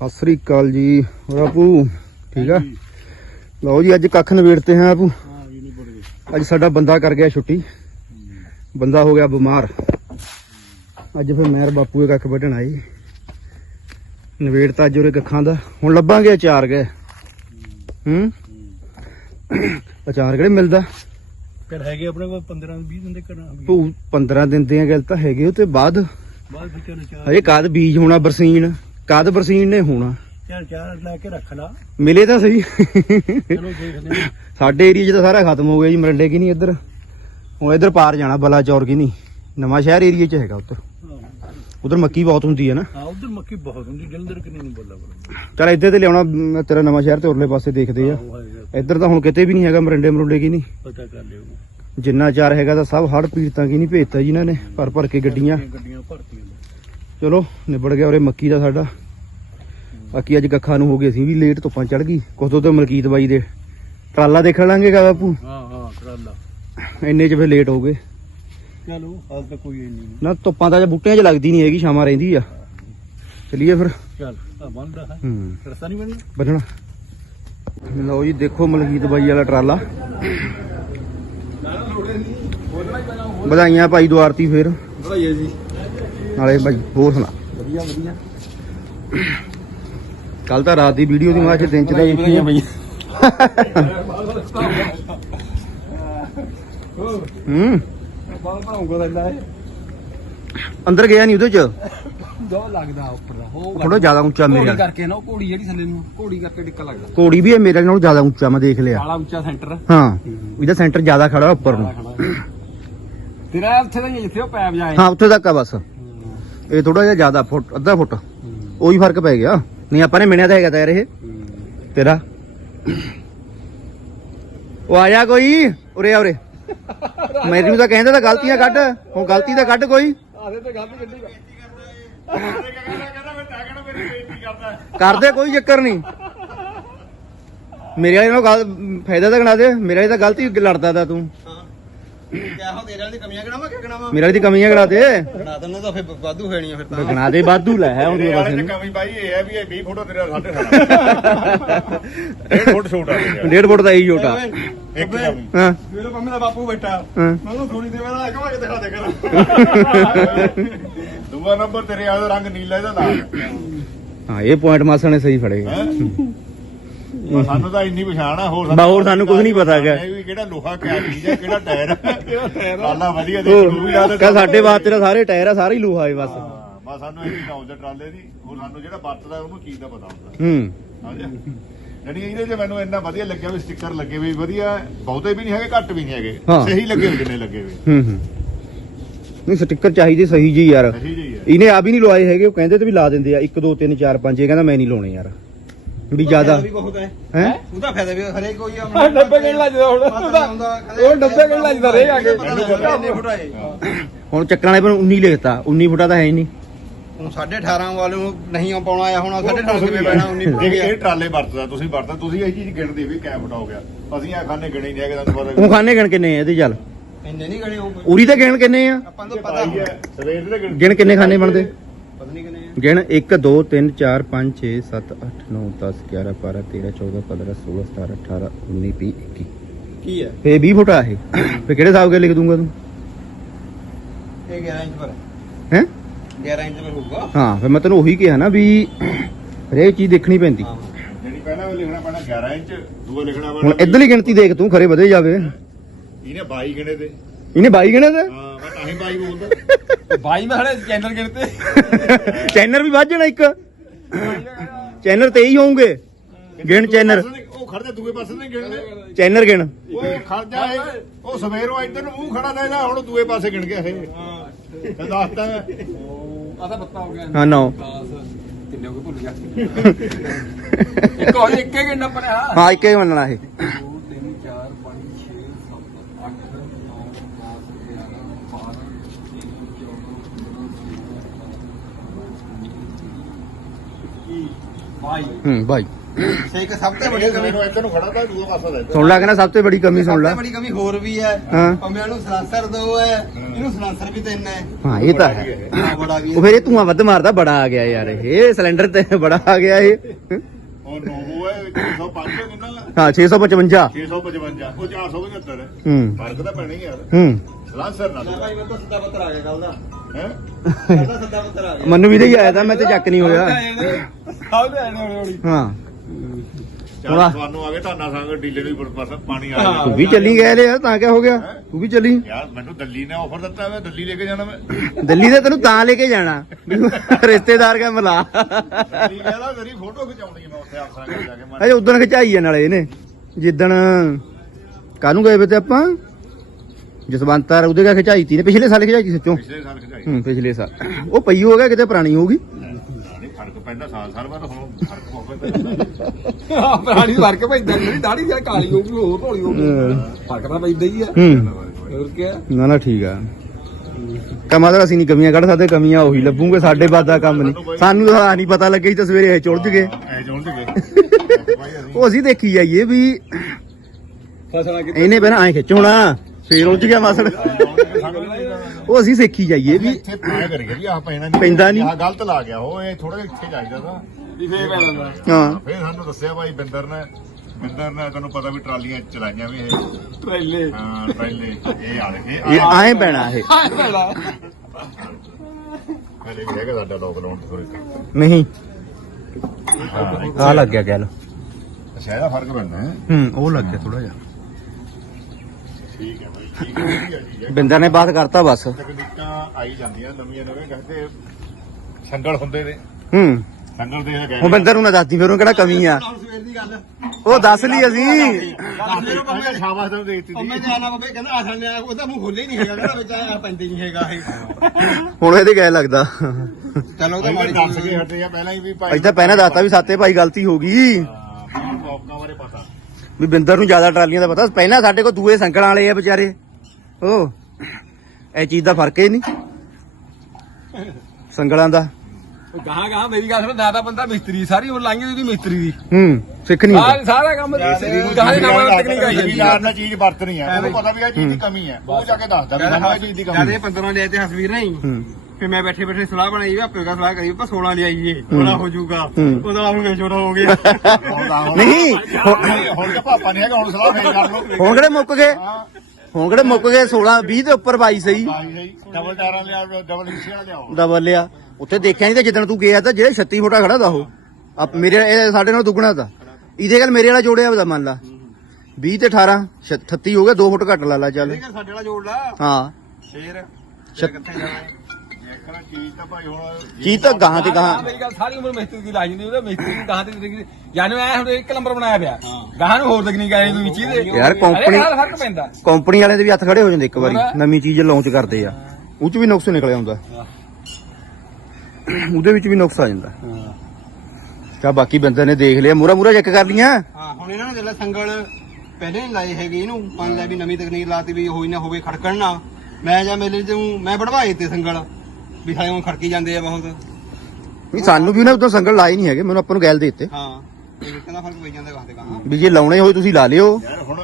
ਸਤਿ ਸ੍ਰੀ ਅਕਾਲ ਜੀ ਹੋਰ ਆਪੂ ਠੀਕ ਆ? ਲਓ ਜੀ ਅੱਜ ਕੱਖ ਨਵੇੜਤੇ ਹਾਂ ਆਪੂ ਅੱਜ ਸਾਡਾ ਬੰਦਾ ਕਰ ਗਿਆ ਛੁੱਟੀ। ਬੰਦਾ ਹੋ ਗਿਆ ਬਿਮਾਰ। ਅੱਜ ਫਿਰ ਮਹਿਰ ਬਾਪੂ ਦੇ ਕੱਖ ਵੱਢਣ ਆਈ ਨਵੇੜਤਾ ਅੱਜ ਉਹਦੇ ਕੱਖਾਂ ਦਾ। ਹੁਣ ਲੱਭਾਂਗੇ ਅਚਾਰ ਗਏ। ਹੂੰ? ਅਚਾਰ ਕਿਹੜੇ ਮਿਲਦਾ? ਫਿਰ ਹੈਗੇ ਆਪਣੇ ਕੋਲ 15 20 ਦਿਨ ਦੇ ਕਰਾਂ ਭੂ 15 ਦਿਨ ਦੀਆਂ ਗੱਲ ਤਾਂ ਹੈਗੇ ਉਹ ਤੇ ਬਾਅਦ। ਬਾਅਦ ਵਿੱਚ ਚੱਲ ਚਾਰ ਹਜੇ ਕਦ ਬੀਜ ਹੋਣਾ ਬਰਸੀਨ? ਕਦ ਬਰਸੀਨ ਨੇ ਹੋਣਾ। ਚਾਰ ਚਾਰ ਲੈ ਕੇ ਰੱਖ ਲਾ। ਮਿਲੇ ਤਾਂ ਸਹੀ। ਚਲੋ ਦੇਖਦੇ ਹਾਂ ਸਾਡੇ ਏਰੀਆ 'ਚ ਤਾਂ ਸਾਰਾ ਖਤਮ ਹੋ ਗਿਆ ਜੀ ਮਰੰਡੇ ਕੀ ਨਹੀਂ ਇੱਧਰ? ਹੁਣ ਇੱਧਰ ਪਾਰ ਜਾਣਾ ਬਲਾਚੌਰ ਕੀ ਨਹੀਂ? ਨਵਾਂ ਸ਼ਹਿਰ ਏਰੀਆ 'ਚ ਹੈਗਾ ਉੱਧਰ। ਉਧਰ ਮੱਕੀ ਬਹੁਤ ਹੁੰਦੀ ਹੈ ਨਾ। ਹਾਂ ਉਧਰ ਮੱਕੀ ਬਹੁਤ ਹੁੰਦੀ ਜਲੰਧਰ ਕਿੰਨੀ ਨਹੀਂ ਬੋਲਦਾ ਚਲ ਇੱਧਰ ਤੇ ਲਿਆਉਣਾ ਮ, ਤੇਰਾ ਨਵਾਂ ਸ਼ਹਿਰ ਤੇ ਉਰਲੇ ਪਾਸੇ ਦੇਖਦੇ ਆ। ਉਹ ਇੱਧਰ ਤਾਂ ਹੁਣ ਕਿਤੇ ਵੀ ਨਹੀਂ ਹੈਗਾ ਮਰੰਡੇ ਮਰੁੰਡੇ ਕੀ ਨਹੀਂ? ਪਤਾ ਕਰ ਲਿਓ। ਜਿੰਨਾ ਚਾਰ ਹੈਗਾ ਤਾਂ ਸਭ ਹੜ ਪੀੜਤਾਂ ਕੀ ਨਹੀਂ ਭੇਜਤਾ ਜਿਨ੍ਹਾਂ ਨੇ ਭਰ ਭਰ ਕੇ ਗੱਡੀਆਂ। ਗੱਡੀਆਂ ਭਰਤੀਆਂ ਨੇ। ਚਲੋ ਨਿਬੜ ਗਿਆ ਉਰੇ ਮੱਕੀ ਦਾ ਸਾਡਾ। ਬਾਕੀ ਅੱਜ ਕੱਖਾਂ ਨੂੰ ਹੋ ਗਏ ਅਸੀਂ ਵੀ ਲੇਟ ਧੁੱਪਾਂ ਚੜ ਗਈ। ਕੁਝ ਤੋਂ ਮਲਕੀਤ ਬਾਈ ਦੇ। ਟਰਾਲਾ ਦੇਖ ਲਾਂਗੇ ਕਾ ਬਾਪੂ? ਹਾਂ ਹਾਂ ਕਰਾਲਾ ਇੰਨੇ ਚ ਫਿਰ ਲੇਟ ਹੋ ਗਏ। ਚਲੋ ਹਾਲ ਤਾਂ ਕੋਈ ਨਹੀਂ। ਨਾ ਧੁੱਪਾਂ ਤਾਂ ਬੂਟਿਆਂ 'ਚ ਲੱਗਦੀ ਨਹੀਂ ਹੈਗੀ ਸ਼ਾਮਾਂ ਰਹਿੰਦੀ ਆ। ਚਲਿਏ ਫਿਰ। ਚੱਲ ਆ ਬੰਦਾ ਹੈ ਹੂੰ। ਰਸਤਾ ਨਹੀਂ ਬਣਨਾ ਵੱਢਣਾ। ਲਓ ਜੀ ਦੇਖੋ ਮਲਕੀਤ ਬਾਈ ਵਾਲਾ ਟਰਾਲਾ। ਵਧਾਈਆਂ ਭਾਈ ਦੁਆਰਤੀ ਫੇਰ। ਭਾਈ ਜੀ। ਨਾਲੇ ਹੋਰ ਸੁਣਾ। ਵਧੀਆ ਵਧੀਆ। ਕੱਲ ਤਾਂ ਰਾਤ ਦੀ ਵੀਡੀਓ ਦੀ ਮਾਚ ਦਿਨ ਚ ਤਾਂ ਵੇਖੀ ਆ। ਹੂੰ ਬਾਲ ਬਣਾਉਂਗਾ ਰਹਿੰਦਾ ਹੈ। ਅੰਦਰ ਗਿਆ ਨਹੀਂ ਉਹਦੇ ਚ? ਦੋ ਲੱਗਦਾ ਉੱਪਰ ਦਾ ਹੋ ਥੋੜਾ ਜ਼ਿਆਦਾ ਉੱਚਾ ਮੇਰੇ। ਘੋੜੀ ਕਰਕੇ ਨਾ ਘੋੜੀ ਜਿਹੜੀ ਥੱਲੇ ਨੂੰ ਘੋੜੀ ਕਰਕੇ ਟਿੱਕਾ ਲੱਗਦਾ। ਕੋੜੀ ਵੀ ਹੈ ਮੇਰੇ ਨਾਲੋਂ ਜ਼ਿਆਦਾ ਉੱਚਾ ਮੈਂ ਦੇਖ ਲਿਆ। ਕਾਲਾ ਉੱਚਾ ਸੈਂਟਰ। ਹਾਂ ਇਹਦਾ ਸੈਂਟਰ ਜ਼ਿਆਦਾ ਖੜਾ ਉੱਪਰ ਨੂੰ। ਤੇਰਾ ਉੱਥੇ ਦਾ ਜਿੱਥੇ ਉਹ ਪੈਪ ਜਾਏ। ਹਾਂ ਉੱਥੇ ਤੱਕ ਆ ਬਸ। ਇਹ ਥੋੜਾ ਜਿਹਾ ਜ਼ਿਆਦਾ ਫੁੱਟ ਅੱਧਾ ਫੁੱਟ। ਉਹੀ ਫ਼ਰਕ ਪੈ ਗਿਆ। ਨਹੀਂ ਆਪਾਂ ਨੇ ਮਿਣਿਆ ਤਾਂ ਹੈਗਾ ਤਾਂ ਯਾਰ ਇਹ। ਤੇਰਾ। ਉਹ ਆਇਆ ਕੋਈ। ਉਰੇ ਆ ਉਰੇ। ਮੈਨੂੰ ਤਾਂ ਕਹਿੰਦੇ ਤਾਂ ਗਲਤੀਆਂ ਕੱਢ। ਹੁਣ ਗਲਤੀ ਤਾਂ ਕੱਢ ਕੋਈ। ਆਦੇ ਤੇ ਗੱਲ ਕੱਢੀ ਕਰਦੇ ਕੋਈ ਚੱਕਰ ਨਹੀਂ। ਮੇਰੇ ਵਾਲੇ ਨਾਲ ਗੱਲ ਫਾਇਦਾ ਤਾਂ ਗਣਾ ਦੇ। ਮੇਰੇ ਵਾਲੇ ਤਾਂ ਗਲਤੀ ਲੜਦਾ ਤਾ ਤੂੰ। ਕਿਆ ਹੋ ਤੇਰੇ ਵਾਲੀ ਕਮੀਆਂ ਗਣਾਵਾ ਕਿ ਗਣਾਵਾ ਮੇਰੇ ਵਾਲੀ ਦੀ ਕਮੀਆਂ ਗਣਾ ਦੇ ਗਣਾ ਦਿੰਦਾ ਤਾਂ ਫਿਰ ਵਾਧੂ ਹੋਣੀਆਂ ਫਿਰ ਤਾਂ। ਗਣਾ ਦੇ ਵਾਧੂ ਲੈ ਹੈ ਹੁਣ ਤੇਰੇ ਤੂੰ ਵਾਲੇ ਬਸ ਚ ਕਮੀ ਬਾਈ ਇਹ ਹੈ ਵੀ ਇਹ 20 ਫੁੱਟ ਤੇਰਾ ਸਾਢੇ ਅਠਾਰਾਂ ਡੇਢ ਫੁੱਟ ਛੋਟਾ ਡੇਢ ਫੁੱਟ ਦਾ ਹੀ ਛੋਟਾ। ਇੱਕ ਕਮੀ ਹਾਂ। ਮੇਰੇ ਪੰਮੇ ਦਾ ਬਾਪੂ ਬੈਠਾ। ਹਾਂ। ਮੈਂ ਉਹਨੂੰ ਥੋੜੀ ਦੇਰ ਬਾਅਦ ਕਹਾਂ ਕਿ ਦਿਖਾ ਦੇ ਕਰ ਦੂਆ ਨੰਬਰ ਤੇਰੇ ਵਾਲੇ ਦਾ ਰੰਗ ਨੀਲਾ ਇਹਦਾ ਲਾਲ ਹਾਂ ਇਹ ਪੁਆਇੰਟ ਮਾਸਾ ਨੇ ਸਹੀ ਫੜੇਗਾ ਹੈ? ਸਾਨੂੰ ਤਾਂ ਇੰਨੀ ਪਛਾਣ ਆ ਹੋਰ ਬਾ ਹੋਰ ਸਾਨੂੰ ਕੁਝ ਨਹੀਂ ਪਤਾ ਹੈਗਾ। ਇਹ ਵੀ ਕਿਹੜਾ ਲੋਹਾ ਕਿਆ ਚੀਜ਼ ਹੈ ਕਿਹੜਾ ਟਾਇਰ ਕਿਹੜਾ ਟਾਇਰ ਲਾਲਾ ਵਧੀਆ ਦੇ ਉਹ ਵੀ ਲਾ ਦੇ ਕਹ ਸਾਡੇ ਵਾਸਤੇ ਤਾਂ ਸਾਰੇ ਟਾਇਰ ਆ ਸਾਰੇ ਹੀ ਲੋਹਾ ਬਸ। ਹਾਂ, ਬਸ ਸਾਨੂੰ ਇਹ ਨੌਜ ਦੇ ਟਰਾਲੇ ਦੀ ਉਹ ਸਾਨੂੰ ਜਿਹੜਾ ਵਰਤਦਾ ਉਹਨੂੰ ਚੀਜ਼ ਦਾ ਪਤਾ ਹੁੰਦਾ। ਹੂੰ। ਸਮਝਿਆ ਯਾਨੀ ਇਹਦੇ 'ਚ ਮੈਨੂੰ ਇੰਨਾ ਵਧੀਆ ਲੱਗਿਆ ਵੀ ਸਟicker ਲੱਗੇ ਵੀ ਵਧੀਆ ਬਹੁਤੇ ਵੀ ਨਹੀਂ ਹੈਗੇ ਘੱਟ ਵੀ ਨਹੀਂ ਹੈਗੇ। ਹਾਂ। ਸਹੀ ਲੱਗੇ ਹੋਏ ਜਿੰਨੇ ਲੱਗੇ ਹੋਏ। ਹੂੰ ਹੂੰ। ਨਹੀਂ ਸਟicker ਚਾਹੀਦੇ ਸਹੀ ਜੀ ਯਾਰ। ਹੈ। ਇਹਨੇ ਆ ਵੀ ਨਹੀਂ ਲਵਾਏ ਹੈਗੇ ਉਹ ਕਹਿੰਦੇ ਤੇ ਵੀ ਲਾ ਦਿੰਦੇ ਆ 1 2 3 4 5 ਇਹ ਕਹਿੰਦਾ ਮੈਂ ਨਹੀਂ ਲਾਉਣੇ ਯਾਰ। ਵੀ ਜ਼ਿਆਦਾ। ਵੀ ਬਹੁਤ ਹੈ। ਹੈ? ਉਹਦਾ ਫਾਇਦਾ ਵੀ ਹਰੇਕ ਕੋਈ ਆ। ਡੱਬੇ ਕਿਹੜਾ ਲੱਜਦਾ ਹੁਣ? ਉਹ ਡੱਬੇ ਕਿਹੜਾ ਲੱਜਦਾ ਰਹੇ ਆ ਕੇ? ਕਿੰਨੇ ਫੁੱਟ ਆਏ ਹੁਣ ਚੱਕਰਾਂ ਵਾਲੇ ਪਰ 19 ਲਿਖਤਾ 19 ਫੁੱਟਾ ਤਾਂ ਹੈ ਹੀ ਨਹੀਂ। ਹੁਣ 18.5 ਵਾਲੇ ਨੂੰ ਨਹੀਂ ਪਾਉਣਾ ਆ ਹੁਣ 18.5 ਕਿਵੇਂ ਪੈਣਾ 19 ਫੁੱਟ ਇਹ ਟਰਾਲੇ ਵਰਤਦਾ ਤੁਸੀਂ ਵਰਤਦਾ ਤੁਸੀਂ ਇਹ ਚੀਜ਼ ਗਿਣਦੇ ਵੀ ਫੁੱਟ ਹੋ ਗਿਆ। ਅਸੀਂ ਆ ਖਾਨੇ ਗਿਣੇ ਨਹੀਂ ਹੈਗੇ ਤੁਹਾਨੂੰ ਪਤਾ ਉਹ ਖਾਨੇ ਗਿਣ ਕਿੰਨੇ ਆ ਇਹਦੇ ਚੱਲ? ਇੰਨੇ ਨਹੀਂ ਗਣੇ ਉਹ। ਉਰੀ ਤੇ ਗਿਣ ਕਿੰਨੇ ਆ? ਆਪਾਂ ਨੂੰ ਤਾਂ ਪਤਾ ਪਾਈ ਹੈ ਸਵੇਰ ਦੇ ਗਿਣ ਗਿਣ ਕਿੰਨੇ ਖਾਨੇ ਬਣਦੇ? ਗਿਣ 1 2 3 4 5 6 7 8 9 10 11 12 13 14 15 16 17 18 19 20 21 ਕੀ ਹੈ? ਫੇ 20 ਫੁੱਟ ਆ ਇਹ। ਫੇ ਕਿਹੜੇ ਹਿਸਾਬ ਕੇ ਲਿਖ ਦੂੰਗਾ ਤੂੰ? ਇਹ 11 ਇੰਚ ਪਰ। ਹੈ? 11 ਇੰਚ ਪਰ ਹੋਊਗਾ? ਹਾਂ ਫੇ ਮੈਂ ਤੈਨੂੰ ਉਹੀ ਕਿਹਾ ਨਾ ਵੀ ਹਰੇਕ ਚੀਜ਼ ਦੇਖਣੀ ਪੈਂਦੀ। ਹਾਂ ਜਿਹੜੀ ਪਹਿਲਾਂ ਉਹ ਲਿਖਣਾ ਪੈਣਾ 11 ਇੰਚ ਦੂਆ ਲਿਖਣਾ ਹੁਣ ਪੈਣਾ ਇਧਰਲੀ ਗਿਣਤੀ ਦੇਖ ਤੂੰ ਖਰੇ ਵਧੇ ਜਾਵੇ। ਇਹਨੇ 22 ਗਿਣੇ ਤੇ। ਇਹਨੇ 22 ਗਿਣੇ ਤੇ? ਹਾਂ। ਮੈਂ ਤਾਂ ਹੀ 22 ਬੋਲਦਾ। ਬਾਈ ਮੈਂ ਹਲੇ ਚੈਨਲ ਗਿਣਤੇ ਚੈਨਰ ਵੀ ਵੱਧ ਜਾਣਾ ਇੱਕ। ਚੈਨਰ ਤੇ ਹੀ ਹੋਣਗੇ ਗਿਣ ਚੈਨਰ ਉਹ ਖੜਦੇ ਦੂਏ ਪਾਸੇ ਨਹੀਂ ਗਿਣਦੇ। ਚੈਨਰ ਗਿਣ। ਉਹ ਖੜ ਜਾ ਇਹ, ਉਹ ਸਵੇਰੋਂ ਇੱਧਰ ਨੂੰ ਮੂੰਹ ਖੜਾ ਰਹਿਦਾ ਹੁਣ ਦੂਏ ਪਾਸੇ ਗਿਣ ਗਿਆ ਇਹ। ਹਾਂ ਦੱਸਤਾ। ਆਦਾ ਬੱਤਾ ਹੋ ਗਿਆ। ਹਾਂ ਨੌ। 10 ਕਿੰਨੇ ਹੋ ਗਏ ਭੁੱਲ ਗਿਆ। ਇੱਕ ਹੋ ਇੱਕੇ ਗਿਣਨਾ ਪੜਿਆ ਹਾਂ ਇੱਕ ਹੀ ਮੰਨਣਾ ਇਹ 2 3 4 5 6 7 8 9 10 11 12 13 14 15 16 17 18 19 20 22 ਹੂੰ ਭਾਈ ਇੱਕ ਸਭ ਤੋਂ ਬੜੀ ਕਮੀ ਮੈਨੂੰ ਇੱਧਰ ਨੂੰ ਖੜਾ ਤਾਂ ਦੂਆ ਪਾਸਾ ਦੇ ਸੁਣ ਲਾ ਕਹਿੰਦਾ ਸਭ ਤੋਂ ਬੜੀ ਕਮੀ ਸੁਣ ਸਭ ਲਾ ਤੋਂ ਬੜੀ ਕਮੀ ਹੋਰ ਵੀ ਹੈ। ਹਾਂ। ਪੰਮਿਆਂ ਨੂੰ ਸਲਾਂਸਰ ਦੋ ਹੈ ਇਹਨੂੰ ਸਲਾਂਸਰ ਵੀ ਤਿੰਨ ਹੈ। ਹਾਂ ਇਹ ਤਾਂ ਹੈ। ਬੜਾ ਵੀ ਉਹ ਫਿਰ ਇਹ ਧੂਆਂ ਵੱਧ ਮਾਰਦਾ ਬੜਾ ਆ ਗਿਆ ਯਾਰ ਇਹ। ਸਿਲੰਡਰ ਤੇ ਬੜਾ ਆ ਗਿਆ ਇਹ। ਉਹ ਨੋਵੋ ਹੈ 305 ਕਿੰਨਾ ਹਾਂ 655 655 ਉਹ 475 ਹੈ। ਹੂੰ। ਫ਼ਰਕ ਤਾਂ ਪੈਣਾ ਹੀ ਯਾਰ। ਹੂੰ। ਲਾਂਸਰ ਨਾ ਭਾਈ ਮੈਂ ਤਾਂ ਸਿੱਧਾ ਪੱਤਰ ਆ ਗਿਆ ਕੱਲ ਦਾ ਹੈ? ਦਾ ਮੈਨੂੰ ਵੀ ਤੇ ਆਇਆ ਤਾਂ ਮੈਂ ਤੇ ਚੱਕ ਨਹੀਂ ਹੋਇਆ। ਆਉ ਲੈ ਆਣੇ ਹੌਲੀ ਹਾਂ। ਚਾਰ ਤੁਹਾਨੂੰ ਆ ਗਏ ਧਾਨਾ ਸੰਗ ਡੀਲੇ ਨੂੰ ਪਾਸ ਪਾਣੀ ਆ ਤੂੰ ਗਿਆ ਵੀ ਚੱਲੀ ਗਏ ਲਿਆ ਤਾਂ ਕਿਆ ਹੋ ਗਿਆ? ਤੂੰ ਵੀ ਚੱਲੀ। ਯਾਰ ਮੈਨੂੰ ਦਿੱਲੀ ਨੇ ਆਫਰ ਦਿੱਤਾ ਮੈਂ ਦਿੱਲੀ ਲੈ ਕੇ ਜਾਣਾ ਮੈਂ। ਦਿੱਲੀ ਤੇ ਤੈਨੂੰ ਤਾਂ ਲੈ ਕੇ ਜਾਣਾ। ਰਿਸ਼ਤੇਦਾਰ ਕਾ ਮਿਲਾ ਦਿੱਲੀ ਕਹਿੰਦਾ ਤੇਰੀ ਫੋਟੋ ਖਿਚਾਉਣੀ ਹੈ ਮੈਂ ਉੱਥੇ ਅਫਸਰਾਂ ਕੋਲ ਜਾ ਕੇ। ਮੈਂ ਅਜੇ ਉਦੋਂ ਖਿਚਾਈ ਆ ਨਾਲੇ ਇਹਨੇ। ਜਿੱਦਣ ਕਾਹਨੂੰ ਗਏ ਵੇ ਤੇ ਆਪਾਂ? ਜਸਵੰਤਰ ਉਹਦੇ ਕਾ ਖਿਚਾਈ ਤੀ ਨੇ ਪਿਛਲੇ ਸਾਲ ਖਿਚਾਈ ਤੀ ਸੱਚੋਂ? ਪਿਛਲੇ ਸਾਲ ਖਿਚਾਈ। ਹੂੰ ਪਿਛਲੇ ਸਾਲ। ਉਹ ਪਈ ਹੋ ਗਿਆ ਕਿਤੇ ਪੁਰਾਣੀ ਹੋਊਗੀ। ਨਹੀਂ ਫ਼ਰਕ ਪੈਂਦਾ ਸਾਲ ਸਾਲ ਬਾਅਦ ਹੁਣ ਫ਼ਰਕ ਪੈਂਦਾ ਆ ਪੁਰਾਣੀ ਫ਼ਰਕ ਪੈਂਦਾ ਜਿਹੜੀ ਦਾੜੀ ਯਾਰ ਕਾਲੀ ਹੋ ਗਈ ਹੋਰ ਧੋਲੀ ਹੋ। ਗਈ ਫ਼ਰਕ ਤਾਂ ਪੈਂਦਾ ਹੀ ਆ। ਹੂੰ। ਹੋਰ ਕੀ ਆ? ਨਾ ਨਾ ਠੀਕ ਆ। ਕਮਾਂ ਤਾਂ ਅਸੀਂ ਨਹੀਂ ਕਮੀਆਂ ਕੱਢ ਸਕਦੇ ਕਮੀਆਂ ਉਹੀ ਲੱਭੂਗੇ ਸਾਡੇ ਬਾਦ ਦਾ ਕੰਮ ਨਹੀਂ। ਸਾਨੂੰ ਤਾਂ ਨਹੀਂ ਪਤਾ ਲੱਗਿਆ ਜੀ ਤਾਂ ਸਵੇਰੇ ਗਏ। ਐ ਭਾਈ ਅਸੀਂ ਉਹ ਅਸੀਂ ਦੇਖੀ ਜਾਈਏ ਵੀ ਇਹਨੇ ਪਹਿਲਾਂ ਐਂ ਖਿੱਚੋਣਾ ਫੇਰ ਉਲਝ ਗਿਆ ਮਸੜ। ਉਹ ਅਸੀਂ ਸਿੱਖੀ ਜਾਈਏ ਵੀ ਇੱਥੇ ਪਾਇਆ ਕਰੀਏ ਵੀ ਆਹ ਪੈਣਾ ਨਹੀਂ ਪੈਂਦਾ ਨਹੀਂ। ਆਹ ਗਲਤ ਲਾ ਗਿਆ ਉਹ ਇਹ ਥੋੜਾ ਇੱਥੇ ਚਾਹੀਦਾ ਤਾਂ। ਵੀ ਫੇਰ ਪੈ ਜਾਂਦਾ। ਹਾਂ। ਫਿਰ ਸਾਨੂੰ ਦੱਸਿਆ ਭਾਈ ਬਿੰਦਰ ਨੇ ਬਿੰਦਰ ਨੇ ਤੈਨੂੰ ਪਤਾ ਵੀ ਟਰਾਲੀਆਂ ਚਲਾਈਆਂ ਵੀ ਇਹ। ਟ੍ਰੇਲੇ। ਹਾਂ ਟਰਾਲੇ। ਇਹ ਆ ਦੇਖੇ ਇਹ ਐਂ ਪੈਣਾ ਇਹ। ਹਾਂ ਭੈੜਾ ਹਲੇ ਵੀ ਹੈਗਾ ਸਾਡਾ ਲੋਕਡਾਊਨ ਥੋੜੇ ਨਹੀਂ। ਹਾਂ ਆ ਲੱਗ ਗਿਆ ਗੱਲ ਅੱਛਾ ਇਹਦਾ ਫ਼ਰਕ ਪੈਂਦਾ। ਹੈ ਹੂੰ ਉਹ ਲੱਗ ਗਿਆ ਥੋੜਾ ਜਿਹਾ। ਠੀਕ ਹੈ। ਠੀਕ ਹੈ ਵਧੀਆ ਚੀਜ਼ ਹੈ ਬਿੰਦਰ ਨੇ ਬਾਤ ਕਰਤਾ ਬਸ। ਤਕਨੀਕਾਂ ਆਈ ਜਾਂਦੀਆਂ ਨਵੀਆਂ ਨਵੇਂ ਕਹਿੰਦੇ ਸੰਗਲ ਹੁੰਦੇ ਨੇ। ਹੂੰ। ਸੰਗਲ ਦੇ ਹੈਗੇ ਹੁਣ ਬਿੰਦਰ ਨੂੰ ਨਾ ਦੱਸਦੀ ਫਿਰ ਉਹ ਕਿਹੜਾ ਕਮੀ ਆ। ਹੁਣ ਸਵੇਰ ਦੀ ਗੱਲ। ਉਹ ਦੱਸ ਲਈ ਅਸੀਂ। ਮੇਰੇ ਕੋਲ ਸ਼ਾਬਾਸ਼ ਤੈਨੂੰ ਦੇਤੀ ਪੰਮੇ ਦੀ ਤੇ ਆਣਾ ਬੱਬੇ ਕਹਿੰਦਾ ਆਸਣ ਨੇ ਉਹਦਾ ਮੂੰਹ ਖੋਲੇ ਨਹੀਂ ਹੈਗਾ ਕਹਿੰਦਾ ਵਿੱਚ ਆ ਪੈਂਦੇ ਨਹੀਂ ਹੈਗਾ ਇਹ। ਹੁਣ ਇਹਦੇ ਗਏ ਲੱਗਦਾ। ਚਲੋ ਉਹ ਤਾਂ ਭਾਈ ਮਾੜੀ ਦੱਸ ਕੇ ਹਟੇ ਆ ਪਹਿਲਾਂ ਹੀ ਵੀ ਭਾਈ ਅੱਜ ਤਾਂ ਪਹਿਲਾਂ ਦੱਸਤਾ ਵੀ ਸਾਤੇ ਭਾਈ ਗਲਤੀ ਹੋ ਗਈ। ਹਾਂ ਬੌਕਾਂ ਬਾਰੇ ਪਤਾ। ਵੀ ਬਿੰਦਰ ਨੂੰ ਜ਼ਿਆਦਾ ਟਰਾਲੀਆਂ ਦਾ ਪਤਾ। ਪਹਿਲਾਂ ਸਾਡੇ ਕੋਲ ਦੂਏ ਸੰਕਲਾਂ ਵਾਲੇ ਆ ਵਿਚਾਰੇ। ਉਹ ਇਹ ਚੀਜ਼ ਦਾ ਫ਼ਰਕ ਹੀ ਨਹੀਂ। ਸੰਗਲਾਂ ਦਾ। ਗਾਹਾਂ ਗਾਹਾਂ ਮੇਰੀ ਗੱਲ ਸੁਣ ਨਾ ਤਾਂ ਬੰਦਾ ਮਿਸਤਰੀ ਸਾਰੀ ਉਮਰ ਲਾਂਗੀ ਉਹਦੀ ਮਿਸਤਰੀ ਦੀ। ਹੂੰ ਸਿੱਖ ਨਹੀਂ ਸਾਰਾ ਸਾਰਾ ਕੰਮ ਗਾਹਾਂ ਦੇ ਨਾਮ ਤਕਨੀਕ ਆਈ ਜਾਂਦੀ ਆ। ਯਾਰ ਨਾਲ ਚੀਜ਼ ਵਰਤਣੀ ਹੈ ਉਹਨੂੰ ਪਤਾ ਵੀ ਇਹ ਚੀਜ਼ ਦੀ ਕਮੀ ਹੈ ਉਹ ਜਾ ਕੇ ਦੱਸਦਾ ਵੀ ਮੈਨੂੰ ਇਹ ਚੀਜ਼ ਦੀ ਜਦ ਕਮੀ ਇਹ 15 ਲਿਆਏ ਤੇ ਹਸਵੀਰ ਨਹੀਂ। ਹੂੰ। ਫਿਰ ਮੈਂ ਬੈਠੇ ਬੈਠੇ ਸਲਾਹ ਬਣਾਈ ਵੀ ਆਪੇ ਕਾ ਸਲਾਹ ਕਰੀ ਆਪਾਂ 16 ਲਿਆਈਏ ਥੋੜਾ ਹੋ। ਜਾਊਗਾ ਹੂੰ। ਉਹਦਾ ਹੁਣ ਫੇਰ ਛੋਟਾ ਹੋ ਗਿਆ। ਨਹੀਂ ਹੁਣ- ਹੁਣ ਤਾਂ ਪਾਪਾ ਨਹੀਂ ਹੈਗਾ ਹੁਣ ਸਲਾਹ ਫੇਰ ਕਰ ਲਓ ਹੁਣ ਕਿਹੜੇ ਮੁੱਕ ਗਏ? ਹੁਣ ਕਿਹੜੇ ਮੁੱਕ ਗਏ? 16 20 ਦੇ ਉੱਪਰ 22 ਸਹੀ। ਡਬਲ ਟਾਇਰਾਂ ਲਿਆਓ ਡਬਲ ਹਿੱਸਿਆਂ ਲਿਆਓ ਡਬਲ ਲਿਆ। ਉੱਥੇ ਦੇਖਿਆ ਨਹੀਂ ਤਾਂ ਜਿੱਦਣ ਤੂੰ ਗਿਆ ਤਾਂ ਜਿਹੜੇ 36 ਫੁੱਟਾ ਖੜਾ ਤਾ ਉਹ। ਆ ਮੇਰੇ ਇਹ ਸਾਡੇ ਨਾਲ ਦੁੱਗਣਾ ਤਾ। ਇਹਦੇ ਗੱਲ ਮੇਰੇ ਵਾਲਾ ਜੋੜਿਆ ਵਾ ਮੰਨ ਲਾ। 20 ਤੇ 18 ਛ- 38 ਹੋ ਗਿਆ 2 ਫੁੱਟ ਘੱਟ ਲਾ ਲਾ ਚੱਲ। ਸਾਡੇ ਵਾਲਾ ਜੋੜ ਲਾ। ਹਾਂ। ਫੇਰ ਛੱਤ- ਕਿੱਥੇ ਜਾਣਾ ਚੀਜ਼ ਤਾਂ ਭਾਈ ਹੁਣ ਚੀਜ਼ ਤਾਂ ਗਾਹਾਂ ਤੇ ਗਾਹਾਂ? ਮੇਰੀ ਗੱਲ ਸਾਰੀ ਉਮਰ ਮਿਸਤਰੀ ਦੀ ਲਾਈ ਜਾਂਦੀ ਉਹਦਾ ਮਿਸਤਰੀ ਨੂੰ ਗਾਹਾਂ ਤੇ ਯਾਨੀ ਐ ਹੁਣ ਇੱਕ ਨੰਬਰ ਬਣਾਇਆ ਪਿਆ। ਗਾਹਾਂ ਨੂੰ ਹੋਰ ਤਕਨੀਕ ਆਈ ਵੀ ਵਿੱਚ ਇਹਦੇ ਯਾਰ ਫ਼ਰਕ ਪੈਂਦਾ। ਕੰਪਨੀ ਵਾਲਿਆਂ ਦੇ ਵੀ ਹੱਥ ਖੜੇ ਹੋ ਜਾਂਦੇ ਇੱਕ ਵਾਰੀ। ਨਵੀਂ ਚੀਜ਼ ਲਾਂਚ ਕਰਦੇ ਆ। ਉਹ ਚ ਵੀ ਨੁਕਸ ਨਿਕਲ ਆਉਂਦਾ ਉਹਦੇ ਵਿੱਚ ਵੀ ਨੁਕਸ ਆ ਜਾਂਦਾ। ਚਾ ਬਾਕੀ ਬੰਦੇ ਨੇ ਦੇਖ ਲਿਆ ਮੂਰਾ ਮੂਰਾ ਚੈੱਕ ਕਰ ਲੀਆਂ ਹਾਂ ਹੁਣ ਇਹਨਾਂ ਨੇ ਜਿਹੜਾ ਸੰਗਲ ਪਹਿਲੇ ਨਹੀਂ ਲਾਏ ਹੈਗੇ ਇਹਨੂੰ। ਮੰਨ ਲਿਆ ਵੀ ਨਵੀਂ ਤਕਨੀਕ ਲਾਤੀ ਵੀ ਹੋਈ ਨਾ ਹੋਵੇ ਖੜਕਣ ਨਾ। ਮੈਂ ਜਾਂ ਮੇਲੇ ਚ ਮੈਂ ਵੜਵਾਏ ਤੇ ਸੰਗਲ। ਵੀ ਸਾਇਓ ਹੁਣ ਖੜਕੀ ਜਾਂਦੇ ਆ ਬਹੁਤ। ਨਹੀਂ ਸਾਨੂੰ ਵੀ ਨਾ ਉਦੋਂ ਸੰਗਲ ਲਾਏ ਨਹੀਂ ਹੈਗੇ ਮੈਨੂੰ ਆਪਾਂ ਨੂੰ ਗੈਲ ਦੇ ਦਿੱਤੇ। ਹਾਂ ਇਹ ਕਹਿੰਦਾ ਫ਼ਰਕ ਪਈ ਜਾਂਦਾ ਗਾਹ ਤੇ ਗਾਹ ਵੀ ਜੇ ਲਾਉਣੇ ਹੋਏ ਤੁਸੀਂ ਲਾ ਲਿਓ। ਯਾਰ ਹੁਣ